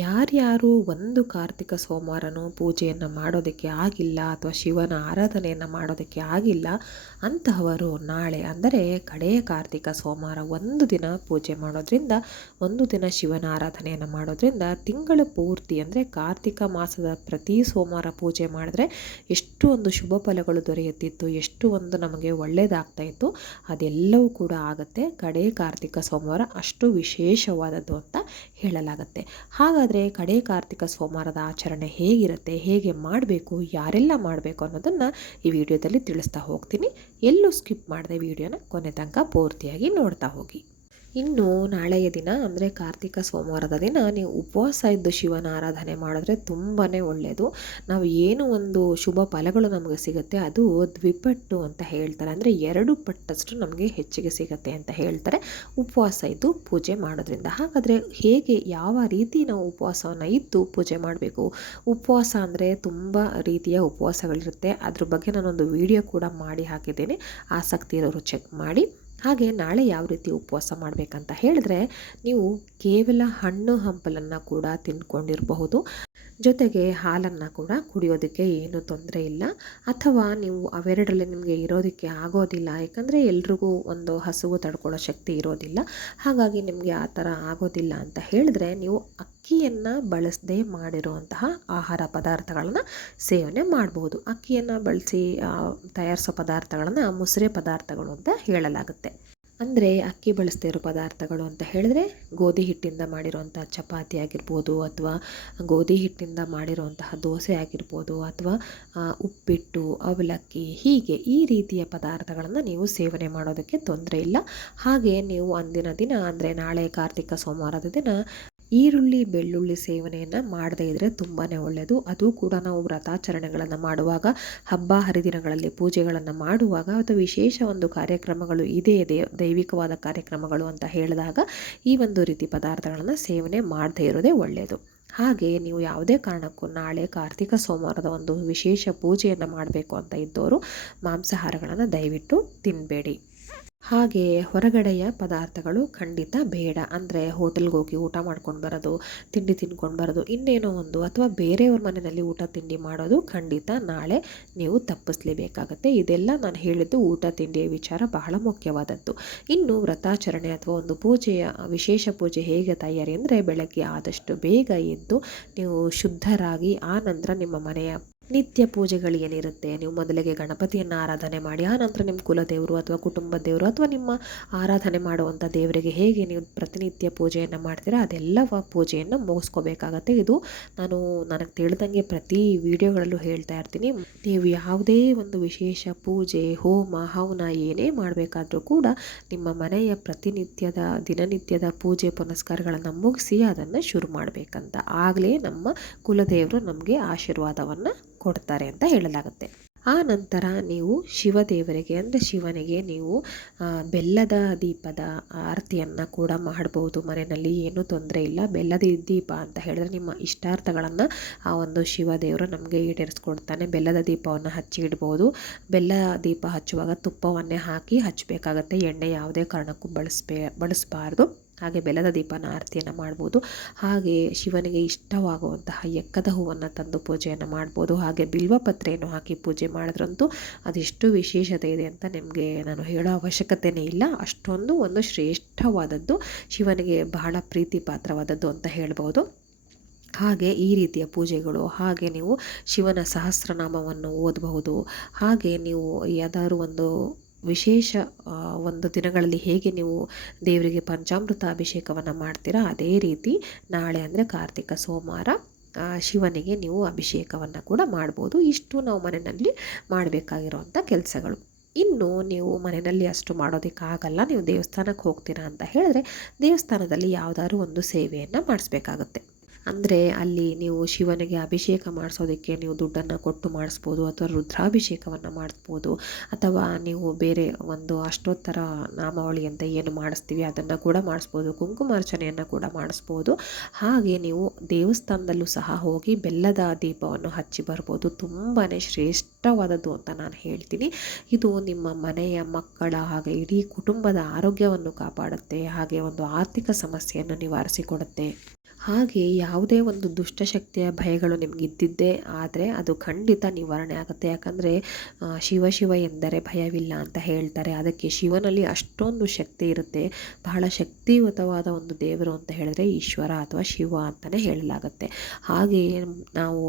ಯಾರ್ಯಾರು ಒಂದು ಕಾರ್ತಿಕ ಸೋಮವಾರನೂ ಪೂಜೆಯನ್ನು ಮಾಡೋದಕ್ಕೆ ಆಗಿಲ್ಲ ಅಥವಾ ಶಿವನ ಆರಾಧನೆಯನ್ನು ಮಾಡೋದಕ್ಕೆ ಆಗಿಲ್ಲ, ಅಂತಹವರು ನಾಳೆ ಅಂದರೆ ಕಡೆಯ ಕಾರ್ತಿಕ ಸೋಮವಾರ ಒಂದು ದಿನ ಪೂಜೆ ಮಾಡೋದ್ರಿಂದ, ಒಂದು ದಿನ ಶಿವನ ಆರಾಧನೆಯನ್ನು ಮಾಡೋದ್ರಿಂದ ತಿಂಗಳ ಪೂರ್ತಿ ಅಂದರೆ ಕಾರ್ತಿಕ ಮಾಸದ ಪ್ರತಿ ಸೋಮವಾರ ಪೂಜೆ ಮಾಡಿದ್ರೆ ಎಷ್ಟು ಒಂದು ಶುಭ ಫಲಗಳು ದೊರೆಯುತ್ತಿತ್ತು, ಎಷ್ಟು ಒಂದು ನಮಗೆ ಒಳ್ಳೆಯದಾಗ್ತಾ ಇತ್ತು, ಅದೆಲ್ಲವೂ ಕೂಡ ಆಗುತ್ತೆ. ಕಡೆಯ ಕಾರ್ತಿಕ ಸೋಮವಾರ ಅಷ್ಟು ವಿಶೇಷವಾದದ್ದು ಅಂತ ಹೇಳಲಾಗುತ್ತೆ. ಹಾಗಾದರೆ ಕಡೆ ಕಾರ್ತಿಕ ಸೋಮವಾರದ ಆಚರಣೆ ಹೇಗಿರುತ್ತೆ, ಹೇಗೆ ಮಾಡಬೇಕು, ಯಾರೆಲ್ಲ ಮಾಡಬೇಕು ಅನ್ನೋದನ್ನು ಈ ವಿಡಿಯೋದಲ್ಲಿ ತಿಳಿಸ್ತಾ ಹೋಗ್ತೀನಿ. ಎಲ್ಲೂ ಸ್ಕಿಪ್ ಮಾಡದೆ ವಿಡಿಯೋನ ಕೊನೆ ತನಕ ಪೂರ್ತಿಯಾಗಿ ನೋಡ್ತಾ ಹೋಗಿ. ಇನ್ನು ನಾಳೆಯ ದಿನ, ಅಂದರೆ ಕಾರ್ತಿಕ ಸೋಮವಾರದ ದಿನ, ನೀವು ಉಪವಾಸ ಇದ್ದು ಶಿವನ ಆರಾಧನೆ ಮಾಡಿದ್ರೆ ತುಂಬಾ ಒಳ್ಳೆಯದು ನಾವು ಏನು ಒಂದು ಶುಭ ಫಲಗಳು ನಮಗೆ ಸಿಗುತ್ತೆ, ಅದು ದ್ವಿಪಟ್ಟು ಅಂತ ಹೇಳ್ತಾರೆ. ಅಂದರೆ ಎರಡು ಪಟ್ಟಷ್ಟು ನಮಗೆ ಹೆಚ್ಚಿಗೆ ಸಿಗುತ್ತೆ ಅಂತ ಹೇಳ್ತಾರೆ. ಉಪವಾಸ ಇದ್ದು ಪೂಜೆ ಮಾಡೋದ್ರಿಂದ. ಹಾಗಾದರೆ ಹೇಗೆ, ಯಾವ ರೀತಿ ನಾವು ಉಪವಾಸವನ್ನು ಇದ್ದು ಪೂಜೆ ಮಾಡಬೇಕು? ಉಪವಾಸ ಅಂದರೆ ತುಂಬ ರೀತಿಯ ಉಪವಾಸಗಳಿರುತ್ತೆ. ಅದ್ರ ಬಗ್ಗೆ ನಾನೊಂದು ವಿಡಿಯೋ ಕೂಡ ಮಾಡಿ ಹಾಕಿದ್ದೇನೆ. ಆಸಕ್ತಿ ಇರೋರು ಚೆಕ್ ಮಾಡಿ. ಹಾಗೆ ನಾಳೆ ಯಾವ ರೀತಿ ಉಪವಾಸ ಮಾಡಬೇಕಂತ ಹೇಳಿದ್ರೆ ನೀವು ಕೇವಲ ಹಣ್ಣು ಹಂಪಲನ್ನು ಕೂಡ ತಿಂದ್ಕೊಂಡಿರಬಹುದು. ಜೊತೆಗೆ ಹಾಲನ್ನು ಕೂಡ ಕುಡಿಯೋದಕ್ಕೆ ಏನು ತೊಂದರೆ ಇಲ್ಲ. ಅಥವಾ ನೀವು ಅವೆರಡರಲ್ಲಿ ನಿಮಗೆ ಇರೋದಕ್ಕೆ ಆಗೋದಿಲ್ಲ. ಯಾಕಂದರೆ ಎಲ್ರಿಗೂ ಒಂದು ಹಸುವು ತಡ್ಕೊಳ್ಳೋ ಶಕ್ತಿ ಇರೋದಿಲ್ಲ. ಹಾಗಾಗಿ ನಿಮಗೆ ಆ ಥರ ಆಗೋದಿಲ್ಲ ಅಂತ ಹೇಳಿದ್ರೆ ನೀವು ಅಕ್ಕಿಯನ್ನು ಬಳಸದೆ ಮಾಡಿರುವಂತಹ ಆಹಾರ ಪದಾರ್ಥಗಳನ್ನು ಸೇವನೆ ಮಾಡ್ಬೋದು. ಅಕ್ಕಿಯನ್ನು ಬಳಸಿ ತಯಾರಿಸೋ ಪದಾರ್ಥಗಳನ್ನು ಮುಸುರೆ ಪದಾರ್ಥಗಳು ಅಂತ ಹೇಳಲಾಗುತ್ತೆ. ಅಂದರೆ ಅಕ್ಕಿ ಬಳಸದೇ ಇರೋ ಪದಾರ್ಥಗಳು ಅಂತ ಹೇಳಿದ್ರೆ ಗೋಧಿ ಹಿಟ್ಟಿಂದ ಮಾಡಿರೋವಂಥ ಚಪಾತಿ ಆಗಿರ್ಬೋದು ಅಥವಾ ಗೋಧಿ ಹಿಟ್ಟಿಂದ ಮಾಡಿರೋವಂತಹ ದೋಸೆ ಆಗಿರ್ಬೋದು ಅಥವಾ ಉಪ್ಪಿಟ್ಟು, ಅವಲಕ್ಕಿ ಹೀಗೆ ಈ ರೀತಿಯ ಪದಾರ್ಥಗಳನ್ನು ನೀವು ಸೇವನೆ ಮಾಡೋದಕ್ಕೆ ತೊಂದರೆ ಇಲ್ಲ. ಹಾಗೆ ನೀವು ಅಂದಿನ ದಿನ ಅಂದರೆ ನಾಳೆ ಕಾರ್ತಿಕ ಸೋಮವಾರದ ದಿನ ಈರುಳ್ಳಿ, ಬೆಳ್ಳುಳ್ಳಿ ಸೇವನೆಯನ್ನು ಮಾಡದೇ ಇದ್ದರೆ ತುಂಬಾ ಒಳ್ಳೆಯದು ಅದು ಕೂಡ ನಾವು ವ್ರತಾಚರಣೆಗಳನ್ನು ಮಾಡುವಾಗ, ಹಬ್ಬ, ಹರಿದಿನಗಳಲ್ಲಿ ಪೂಜೆಗಳನ್ನು ಮಾಡುವಾಗ ಅಥವಾ ವಿಶೇಷ ಒಂದು ಕಾರ್ಯಕ್ರಮಗಳು ಇದೆ ದೈವಿಕವಾದ ಕಾರ್ಯಕ್ರಮಗಳು ಅಂತ ಹೇಳಿದಾಗ ಈ ಒಂದು ರೀತಿ ಪದಾರ್ಥಗಳನ್ನು ಸೇವನೆ ಮಾಡದೇ ಇರೋದೇ ಒಳ್ಳೆಯದು ಹಾಗೆ ನೀವು ಯಾವುದೇ ಕಾರಣಕ್ಕೂ ನಾಳೆ ಕಾರ್ತಿಕ ಸೋಮವಾರದ ಒಂದು ವಿಶೇಷ ಪೂಜೆಯನ್ನು ಮಾಡಬೇಕು ಅಂತ ಇದ್ದವರು ಮಾಂಸಾಹಾರಗಳನ್ನು ದಯವಿಟ್ಟು ತಿನ್ನಬೇಡಿ ಹಾಗೆ ಹೊರಗಡೆಯ ಪದಾರ್ಥಗಳು ಖಂಡಿತ ಬೇಡ. ಅಂದರೆ ಹೋಟೆಲ್ಗೆ ಹೋಗಿ ಊಟ ಮಾಡ್ಕೊಂಡು ಬರೋದು, ತಿಂಡಿ ತಿನ್ಕೊಂಡು ಬರೋದು, ಇನ್ನೇನೋ ಒಂದು ಅಥವಾ ಬೇರೆಯವ್ರ ಮನೆಯಲ್ಲಿ ಊಟ ತಿಂಡಿ ಮಾಡೋದು ಖಂಡಿತ ನಾಳೆ ನೀವು ತಪ್ಪಿಸ್ಲೇಬೇಕಾಗತ್ತೆ. ಇದೆಲ್ಲ ನಾನು ಹೇಳಿದ್ದು ಊಟ ತಿಂಡಿಯ ವಿಚಾರ ಬಹಳ ಮುಖ್ಯವಾದದ್ದು. ಇನ್ನು ವ್ರತಾಚರಣೆ ಅಥವಾ ಒಂದು ಪೂಜೆಯ, ವಿಶೇಷ ಪೂಜೆ ಹೇಗೆ ತಯಾರಿ ಅಂದರೆ ಬೆಳಗ್ಗೆ ಆದಷ್ಟು ಬೇಗ ಎದ್ದು ನೀವು ಶುದ್ಧರಾಗಿ ಆ ನಂತರ ನಿಮ್ಮ ಮನೆಯ ನಿತ್ಯ ಪೂಜೆಗಳು ಏನಿರುತ್ತೆ ನೀವು ಮೊದಲಿಗೆ ಗಣಪತಿಯನ್ನು ಆರಾಧನೆ ಮಾಡಿ, ಆ ನಂತರ ನಿಮ್ಮ ಕುಲದೇವರು ಅಥವಾ ಕುಟುಂಬ ದೇವರು ಅಥವಾ ನಿಮ್ಮ ಆರಾಧನೆ ಮಾಡುವಂಥ ದೇವರಿಗೆ ಹೇಗೆ ನೀವು ಪ್ರತಿನಿತ್ಯ ಪೂಜೆಯನ್ನು ಮಾಡ್ತೀರಾ, ಅದೆಲ್ಲ ಪೂಜೆಯನ್ನು ಮುಗಿಸ್ಕೋಬೇಕಾಗತ್ತೆ. ಇದು ನಾನು ನನಗೆ ತಿಳಿದಂಗೆ ಪ್ರತಿ ವಿಡಿಯೋಗಳಲ್ಲೂ ಹೇಳ್ತಾ ಇರ್ತೀನಿ. ನೀವು ಯಾವುದೇ ಒಂದು ವಿಶೇಷ ಪೂಜೆ, ಹೋಮ, ಹವನ ಏನೇ ಮಾಡಬೇಕಾದ್ರೂ ಕೂಡ ನಿಮ್ಮ ಮನೆಯ ಪ್ರತಿನಿತ್ಯದ ದಿನನಿತ್ಯದ ಪೂಜೆ ಪುನಸ್ಕಾರಗಳನ್ನು ಮುಗಿಸಿ ಅದನ್ನು ಶುರು ಮಾಡಬೇಕಂತ. ಆಗಲೇ ನಮ್ಮ ಕುಲದೇವರು ನಮಗೆ ಆಶೀರ್ವಾದವನ್ನು ಕೊಡ್ತಾರೆ ಅಂತ ಹೇಳಲಾಗುತ್ತೆ. ಆ ನಂತರ ನೀವು ಶಿವದೇವರಿಗೆ ಅಂದರೆ ಶಿವನಿಗೆ ನೀವು ಬೆಲ್ಲದ ದೀಪದ ಆರತಿಯನ್ನು ಕೂಡ ಮಾಡ್ಬೋದು. ಮನೆಯಲ್ಲಿ ಏನೂ ತೊಂದರೆ ಇಲ್ಲ. ಬೆಲ್ಲದ ದೀಪ ಅಂತ ಹೇಳಿದ್ರೆ ನಿಮ್ಮ ಇಷ್ಟಾರ್ಥಗಳನ್ನು ಆ ಒಂದು ಶಿವದೇವರು ನಮಗೆ ಈಡೇರಿಸ್ಕೊಡ್ತಾನೆ. ಬೆಲ್ಲದ ದೀಪವನ್ನು ಹಚ್ಚಿ ಇಡ್ಬೋದು. ಬೆಲ್ಲ ದೀಪ ಹಚ್ಚುವಾಗ ತುಪ್ಪವನ್ನೇ ಹಾಕಿ ಹಚ್ಚಬೇಕಾಗತ್ತೆ. ಎಣ್ಣೆ ಯಾವುದೇ ಕಾರಣಕ್ಕೂ ಬಳಸ್ಬೇ, ಬಳಸಬಾರ್ದು. ಹಾಗೆ ಬೆಲದ ದೀಪನ ಆರತಿಯನ್ನು ಮಾಡ್ಬೋದು. ಹಾಗೆ ಶಿವನಿಗೆ ಇಷ್ಟವಾಗುವಂತಹ ಎಕ್ಕದ ಹೂವನ್ನು ತಂದು ಪೂಜೆಯನ್ನು ಮಾಡ್ಬೋದು. ಹಾಗೆ ಬಿಲ್ವಪತ್ರೆಯನ್ನು ಹಾಕಿ ಪೂಜೆ ಮಾಡಿದ್ರಂತೂ ಅದೆಷ್ಟು ವಿಶೇಷತೆ ಇದೆ ಅಂತ ನಿಮಗೆ ನಾನು ಹೇಳೋ ಅವಶ್ಯಕತೆಯೇ ಇಲ್ಲ. ಅಷ್ಟೊಂದು ಒಂದು ಶ್ರೇಷ್ಠವಾದದ್ದು ಶಿವನಿಗೆ ಬಹಳ ಪ್ರೀತಿ ಪಾತ್ರವಾದದ್ದು ಅಂತ ಹೇಳ್ಬೋದು. ಹಾಗೆ ಈ ರೀತಿಯ ಪೂಜೆಗಳು, ಹಾಗೆ ನೀವು ಶಿವನ ಸಹಸ್ರನಾಮವನ್ನು ಓದಬಹುದು, ಹಾಗೆ ನೀವು ಯಾವ್ದಾದ್ರು ಒಂದು ವಿಶೇಷ ಒಂದು ದಿನಗಳಲ್ಲಿ ಹೇಗೆ ನೀವು ದೇವರಿಗೆ ಪಂಚಾಮೃತ ಅಭಿಷೇಕವನ್ನು ಮಾಡ್ತೀರಾ, ಅದೇ ರೀತಿ ನಾಳೆ ಅಂದರೆ ಕಾರ್ತಿಕ ಸೋಮವಾರ ಶಿವನಿಗೆ ನೀವು ಅಭಿಷೇಕವನ್ನು ಕೂಡ ಮಾಡ್ಬೋದು. ಇಷ್ಟು ನಾವು ಮನೆಯಲ್ಲಿ ಮಾಡಬೇಕಾಗಿರುವಂಥ ಕೆಲಸಗಳು. ಇನ್ನು ನೀವು ಮನೆಯಲ್ಲಿ ಅಷ್ಟು ಮಾಡೋದಕ್ಕಾಗಲ್ಲ ನೀವು ದೇವಸ್ಥಾನಕ್ಕೆ ಹೋಗ್ತೀರಾ ಅಂತ ಹೇಳಿದ್ರೆ ದೇವಸ್ಥಾನದಲ್ಲಿ ಯಾವುದಾದ್ರು ಒಂದು ಸೇವೆಯನ್ನು ಮಾಡಿಸ್ಬೇಕಾಗುತ್ತೆ. ಅಂದರೆ ಅಲ್ಲಿ ನೀವು ಶಿವನಿಗೆ ಅಭಿಷೇಕ ಮಾಡಿಸೋದಕ್ಕೆ ನೀವು ದುಡ್ಡನ್ನು ಕೊಟ್ಟು ಮಾಡಿಸ್ಬೋದು ಅಥವಾ ರುದ್ರಾಭಿಷೇಕವನ್ನು ಮಾಡಿಸ್ಬೋದು ಅಥವಾ ನೀವು ಬೇರೆ ಒಂದು ಅಷ್ಟೋತ್ತರ ನಾಮಾವಳಿ ಅಂತ ಏನು ಮಾಡಿಸ್ತೀವಿ ಅದನ್ನು ಕೂಡ ಮಾಡಿಸ್ಬೋದು, ಕುಂಕುಮಾರ್ಚನೆಯನ್ನು ಕೂಡ ಮಾಡಿಸ್ಬೋದು. ಹಾಗೆ ನೀವು ದೇವಸ್ಥಾನದಲ್ಲೂ ಸಹ ಹೋಗಿ ಬೆಲ್ಲದ ದೀಪವನ್ನು ಹಚ್ಚಿ ಬರ್ಬೋದು. ತುಂಬಾ ಶ್ರೇಷ್ಠವಾದದ್ದು ಅಂತ ನಾನು ಹೇಳ್ತೀನಿ. ಇದು ನಿಮ್ಮ ಮನೆಯ ಮಕ್ಕಳ ಹಾಗೆ ಇಡೀ ಕುಟುಂಬದ ಆರೋಗ್ಯವನ್ನು ಕಾಪಾಡುತ್ತೆ, ಹಾಗೆ ಒಂದು ಆರ್ಥಿಕ ಸಮಸ್ಯೆಯನ್ನು ನಿವಾರಿಸಿಕೊಡುತ್ತೆ. ಹಾಗೆ ಯಾವುದೇ ಒಂದು ದುಷ್ಟಶಕ್ತಿಯ ಭಯಗಳು ನಿಮ್ಗೆ ಇದ್ದಿದ್ದೇ ಆದರೆ ಅದು ಖಂಡಿತ ನಿವಾರಣೆ ಆಗುತ್ತೆ. ಯಾಕಂದರೆ ಶಿವ ಶಿವ ಎಂದರೆ ಭಯವಿಲ್ಲ ಅಂತ ಹೇಳ್ತಾರೆ. ಅದಕ್ಕೆ ಶಿವನಲ್ಲಿ ಅಷ್ಟೊಂದು ಶಕ್ತಿ ಇರುತ್ತೆ. ಬಹಳ ಶಕ್ತಿಯುತವಾದ ಒಂದು ದೇವರು ಅಂತ ಹೇಳಿದ್ರೆ ಈಶ್ವರ ಅಥವಾ ಶಿವ ಅಂತಲೇ ಹೇಳಲಾಗುತ್ತೆ. ಹಾಗೆಯೇ ನಾವು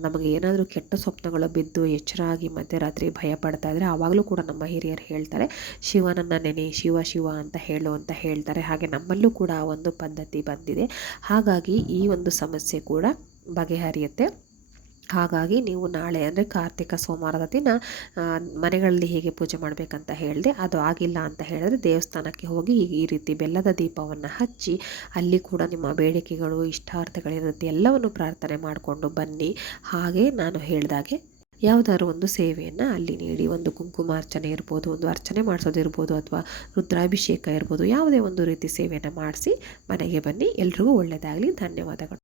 ನಮಗೆ ಏನಾದರೂ ಕೆಟ್ಟ ಸ್ವಪ್ನಗಳು ಬಿದ್ದು ಎಚ್ಚರಾಗಿ ಮಧ್ಯರಾತ್ರಿ ಭಯ ಪಡ್ತಾ ಇದ್ದರೆ ಆವಾಗಲೂ ಕೂಡ ನಮ್ಮ ಹಿರಿಯರು ಹೇಳ್ತಾರೆ, ಶಿವನನ್ನು ನೆನೆ, ಶಿವ ಶಿವ ಅಂತ ಹೇಳು ಅಂತ ಹೇಳ್ತಾರೆ. ಹಾಗೆ ನಮ್ಮಲ್ಲೂ ಕೂಡ ಒಂದು ಪದ್ಧತಿ ಬಂದಿದೆ. ಹಾಗಾಗಿ ಈ ಒಂದು ಸಮಸ್ಯೆ ಕೂಡ ಬಗೆಹರಿಯುತ್ತೆ. ಹಾಗಾಗಿ ನೀವು ನಾಳೆ ಅಂದರೆ ಕಾರ್ತಿಕ ಸೋಮವಾರದ ದಿನ ಮನೆಗಳಲ್ಲಿ ಹೇಗೆ ಪೂಜೆ ಮಾಡಬೇಕಂತ ಹೇಳಿದೆ, ಅದು ಆಗಿಲ್ಲ ಅಂತ ಹೇಳಿದ್ರೆ ದೇವಸ್ಥಾನಕ್ಕೆ ಹೋಗಿ ಈ- ರೀತಿ ಬೆಲ್ಲದ ದೀಪವನ್ನು ಹಚ್ಚಿ, ಅಲ್ಲಿ ಕೂಡ ನಿಮ್ಮ ಬೇಡಿಕೆಗಳು ಇಷ್ಟಾರ್ಥಗಳಿರುತ್ತೆ ಎಲ್ಲವನ್ನು ಪ್ರಾರ್ಥನೆ ಮಾಡಿಕೊಂಡು ಬನ್ನಿ. ಹಾಗೆ ನಾನು ಹೇಳಿದಾಗೆ, ಯಾವುದಾದ್ರು ಒಂದು ಸೇವೆಯನ್ನು ಅಲ್ಲಿ ನೀಡಿ, ಒಂದು ಕುಂಕುಮಾರ್ಚನೆ ಇರ್ಬೋದು, ಒಂದು ಅರ್ಚನೆ ಮಾಡಿಸೋದಿರ್ಬೋದು ಅಥವಾ ರುದ್ರಾಭಿಷೇಕ ಇರ್ಬೋದು, ಯಾವುದೇ ಒಂದು ರೀತಿ ಸೇವೆಯನ್ನು ಮಾಡಿಸಿ ಮನೆಗೆ ಬನ್ನಿ. ಎಲ್ರಿಗೂ ಒಳ್ಳೆಯದಾಗಲಿ ಧನ್ಯವಾದಗಳು.